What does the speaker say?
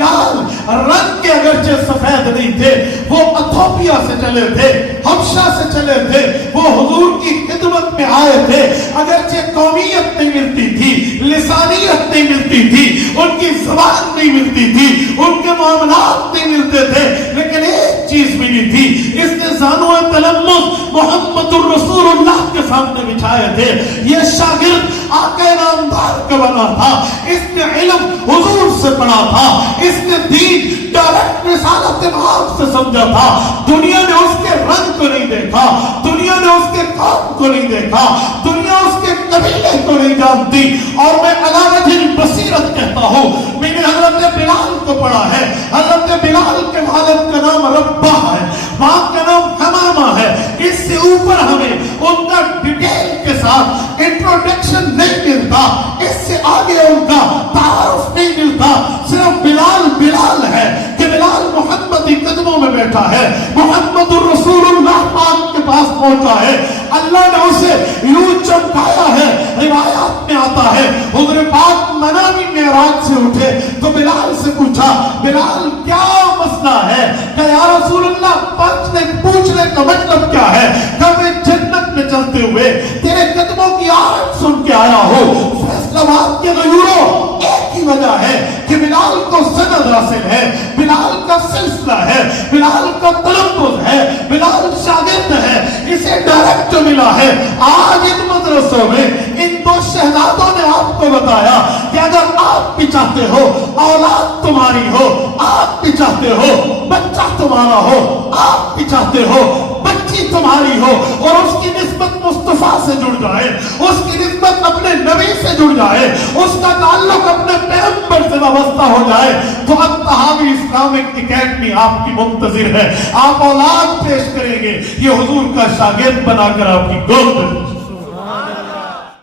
بلال رنگ کے اگرچہ سفید نہیں تھے، وہ ایتھوپیا سے چلے تھے، حبشہ سے چلے تھے، وہ حضور کی خدمت میں آئے تھے، اگرچہ قومیت نہیں ملتی تھی، لسانیت نہیں ملتی تھی، ان کی زبان نہیں ملتی تھی، ان کے معاملات نہیں ملتے تھے، لیکن ایک چیز ملی تھی، اس نے زانو تلمس محمد الرسول اللہ کے سامنے بچھائے تھے۔ یہ شاگرد آقا نامدار کا بنا تھا، اس نے علم حضور سے پڑھا تھا، اس نے دین ڈائریکٹ رسالت مآب سے سمجھا تھا۔ دنیا نے اس کے رنگ کو نہیں دیکھا، دنیا نے اس کے قوم کو نہیں دیکھا، دنیا اس کے قبیلے کو نہیں جانتی، اور میں علی وجہ البصیرت کہتا ہوں، میں نے حضرت بلال کو پڑھا ہے، حضرت بلال کے والد کا نام ربہ ہے، باپ کا نام حمامہ ہے، اس سے اوپر ہمیں ان کا ڈیٹیل کے ساتھ انٹروڈکشن نہیں ملتا، اس سے آگے ان کا تعارف نہیں ملتا، صرف بلال بلال ہے کہ بلال محمدی قدموں میں بیٹھا ہے، محمد الرسول اللہ پاک کے پاس پہنچا ہے، اللہ نے اسے یوں چمکایا ہے۔ روایات میں آتا ہے حضور پاک منامی معراج سے اٹھے تو بلال سے پوچھا، بلال کیا مسئلہ ہے؟ کہ یا رسول اللہ پوچھنے کا مطلب کیا ہے؟ کہ میں جنت میں چلتے ہوئے تیرے قدموں کی آواز سن کے آیا ہوں۔ فیصل آباد کے غیوروں، ایک ہی وجہ ہے کہ بلال کو سند حاصل ہے، بلال کا سلسلہ ہے، بلال کا تلفظ ہے، بلال شاگرد ہے، اسے ڈائریکٹ ملا ہے۔ آج ان مدرسوں میں ان دو شہزادوں نے آپ کو بتایا کہ اگر آپ بھی چاہتے ہو اولاد تمہاری ہو، آپ بھی چاہتے ہو بچہ تمہارا ہو، آپ بھی چاہتے ہو بچی تمہاری ہو، اور اس کی نسبت مصطفیٰ سے جڑ جائے، اس کی نسبت اپنے نبی سے جڑ جائے، اس کا تعلق اپنے پیغمبر سے وابستہ ہو جائے، تو الطحاوی اسلامک اکیڈمی آپ کی منتظر ہے۔ آپ اولاد پیش کریں گے، یہ حضور کا شاگرد بنا کر آپ کی گود میں